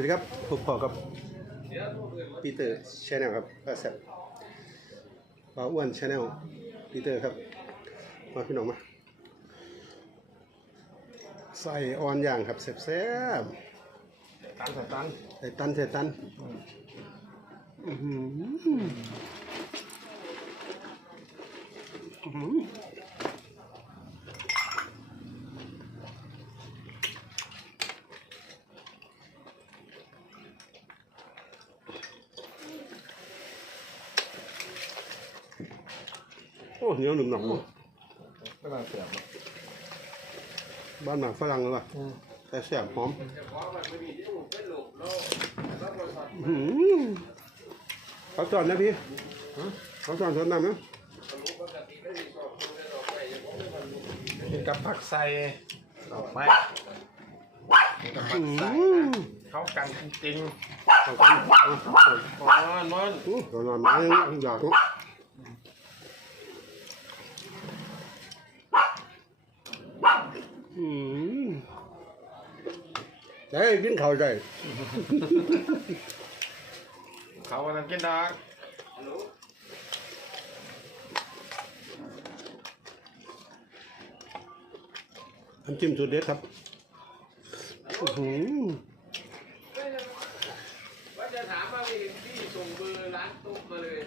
วัสดีครับพบกับปีเตอร์ชาแนลครับป้าแซ่บป้าอ้วนชาแนลปีเตอร์ครับ มาพี่น้องมา ใส่ออนอย่างครับแซ่บตันใส่ตันๆใส่ตันใส่ตันอื้อหืออื้ โอ้เหนียวหนุ่มหนักว่ะไม่มาเสียบหรอกบ้านหมากฝรั่งเลยว่ะอืมแต่แซ่บหอมอื้อหือเขาจอดนะพี่เขาจอดสดน้ำนะกินกับผักใส่ดอกไม้กินกับผัอื้กอใส่หือเข้ากันจริงเขากันอะๆอ๋อนมันอู้ตอนนั้นมาอยาก อืมได้กินข้าวได้ เขากำลังกินดอกน้ำจิ้มสูตรเด็ดครับอื้อหือว่าจะถามว่าไม่เห็นพี่ส่งเบอร์ร้านตุ๊กมาเลย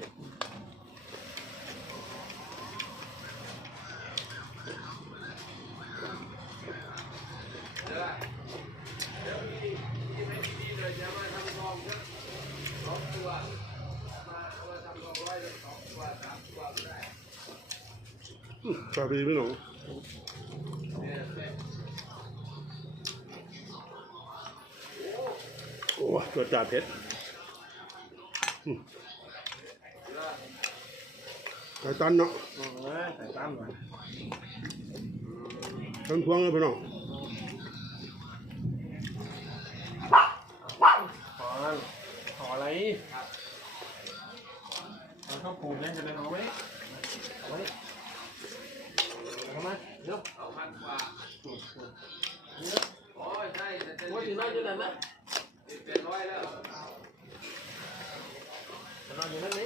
มาทำทองร้อยเลยสองตัวสามตัวก็ได้ชอบพี่พี่น้องเนี่ยแม่โอ้ตัวจ่าเผ็ดอืมไก่ตันเนาะใส่ตันหน่อยตันพวงเลยพี่น้องขอนั่นขออะไร ข้าวปูเนี่ยจะได้เอาไหมเอาไหมเอาไหมเดี๋ยวเอาพันกว่าอืมอืมอ๋อใช่แต่จะว่าถึงน้อยอยู่ไหนนะติดเป็นร้อยแล้วจะนอนอยู่นั่นไหม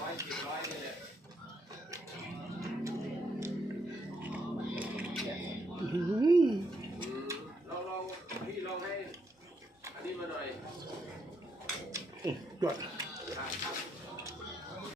ร้อยสิบร้อยเละอื้อหืออืมลองลองพี่ลองให้อันนี้มาหน่อย จวด